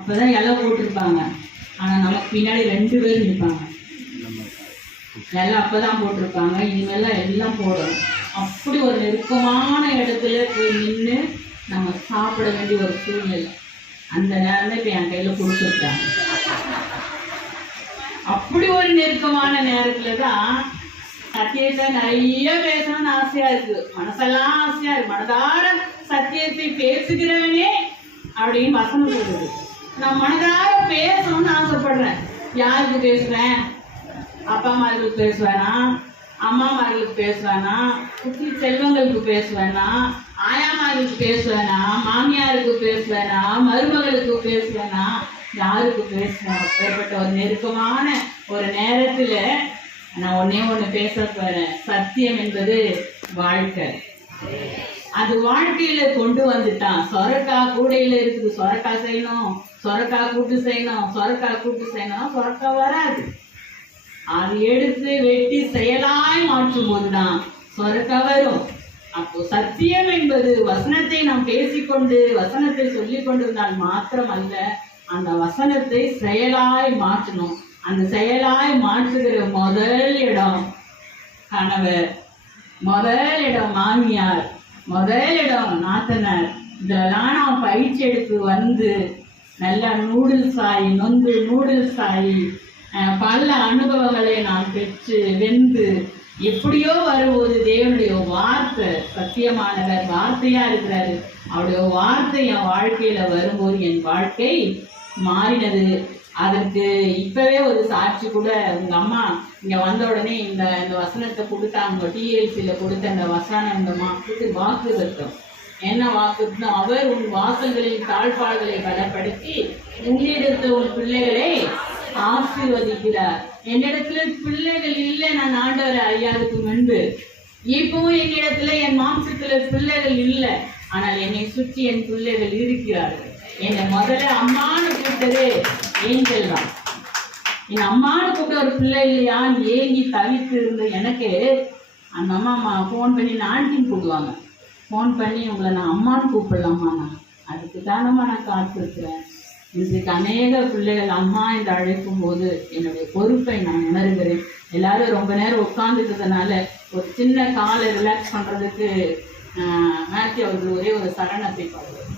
அப்பதான் இலை போட்டிருப்பாங்க. ஆனா நமக்கு பின்னாடி 2 பேர் நிற்பாங்க. இலை அப்பதான் போட்டிருப்பாங்க, இனிமேலாம் எல்லாம் போடணும். அப்படி ஒரு நெருக்கமான இடத்துல போய் நின்று நம்ம சாப்பிட வேண்டிய ஒரு சூழ்நிலை. அந்த நேரம் தான் இப்போ என் கையில் கொடுத்துருக்காங்க. அப்படி ஒரு நெருக்கமான நேரத்துல தான் சத்தியத்தை நிறைய பேசணும்னு ஆசையா இருக்கு, மனசெல்லாம் ஆசையா இருக்கு. மனதார சத்தியத்தை பேசுகிறவனே அப்படின்னு வசனம் சொல்லுது. நான் மனதார பேசணும்னு ஆசைப்படுறேன். யாருக்கு பேசுவேன்? அப்பா அம்மார்களுக்கு பேசுவேனா, அம்மாமார்களுக்கு பேசுவேனா, குட்டி செல்வங்களுக்கு பேசுவேனா, ஆயாமார்களுக்கு பேசுவேனா, மாமியாருக்கு பேசுவேனா, மருமகளுக்கு பேசுவேனா, யாருக்கு பேசுவேன்? அப்பேற்பட்ட ஒரு நெருக்கமான ஒரு நேரத்துல நான் ஒண்ணு பேச போறேன். சத்தியம் என்பது வாழ்க்கை. அது வாழ்க்கையில கொண்டு வந்துட்டான். சொரக்காய் கூடையில இருக்குது, சொரக்காய் செய்யணும், சொரக்காய் கூட்டு செய்யணும், சொரக்காய் கூட்டு செய்யணும், சொரக்காய் வராது. அது எடுத்து வெட்டி செயலாய் மாற்றும் போதுதான் சொரக்காய் வரும். அப்போ சத்தியம் என்பது வசனத்தை நாம் பேசிக்கொண்டு வசனத்தை சொல்லிக் கொண்டிருந்தால் மாத்திரம் அல்ல, அந்த வசனத்தை செயலாய் மாற்றணும். அந்த செயலாய் மாற்றுகிற முதல் இடம் கணவர், முதல் இடம் மாமியார், முதல் இடம் நாத்தனார். இதெல்லாம் நாம் பயிற்சி எடுத்து வந்து நல்லா நூடுல்ஸ் ஆகி நொந்து நூடுல்ஸ் ஆகி பல அனுபவங்களை நாம் பெற்று வெந்து எப்படியோ வரும்போது தேவனுடைய வார்த்தை சத்தியமானவர், வார்த்தையா இருக்கிறாரு. அவருடைய வார்த்தை என் வாழ்க்கையில வரும்போது என் வாழ்க்கை மாறினது. அதற்கு இப்பவே ஒரு சாட்சி கூட, உங்க அம்மா இங்க வந்த உடனே இந்த வசனத்தை கொடுத்தாங்க, டிஎல்சியில கொடுத்த அந்த வசனம் இந்த மாக்கு வாக்கு தத்துவம். என்ன வாக்கு? அவர் உன் வாசல்களில் தாழ்பாடுகளை பலப்படுத்தி உன்னிடத்தில் உன் பிள்ளைகளை ஆசீர்வதிக்கிறார். என்னிடத்துல பிள்ளைகள் இல்லை, நான் ஆண்டவர் ஐயாவுக்கு முன்பு. இப்பவும் என்னிடத்துல என் மாம்சத்துல பிள்ளைகள் இல்லை, ஆனால் என்னை சுற்றி என் பிள்ளைகள் இருக்கிறார்கள். என்னை முதல்ல அம்மானு கூப்பிட்டது ஏஞ்சல் தான். என் அம்மானு கூப்பிட்ட ஒரு பிள்ளை இல்லையான்னு ஏங்கி தவித்து இருந்த எனக்கு அந்த அம்மா ஃபோன் பண்ணி ஆண்டின்னு கூப்பிடுவாங்க. ஃபோன் பண்ணி உங்களை நான் அம்மான்னு கூப்பிடலாமா? அதுக்கு தானம்மா நான் காத்திருக்கிறேன். இன்றைக்கு அநேக பிள்ளைகள் அம்மா என்று அழைக்கும் போது என்னுடைய பொறுப்பை நான் உணர்கிறேன். எல்லாரும் ரொம்ப நேரம் உட்கார்ந்துட்டதுனால ஒரு சின்ன காலை ரிலாக்ஸ் பண்ணுறதுக்கு மேத்யூ அவர்கள் ஒரே ஒரு சரணத்தை பாடுவார்.